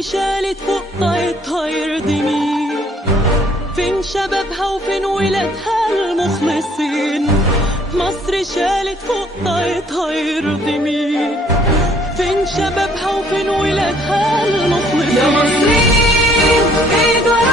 مصر شالت فوق طاقتها يرضي مين؟ فين شبابها وفين ولادها المخلصين؟ مصر شالت فوق طاقتها يرضي مين؟ فين شبابها وفين ولادها المخلصين؟ يا مصريين ايد ورا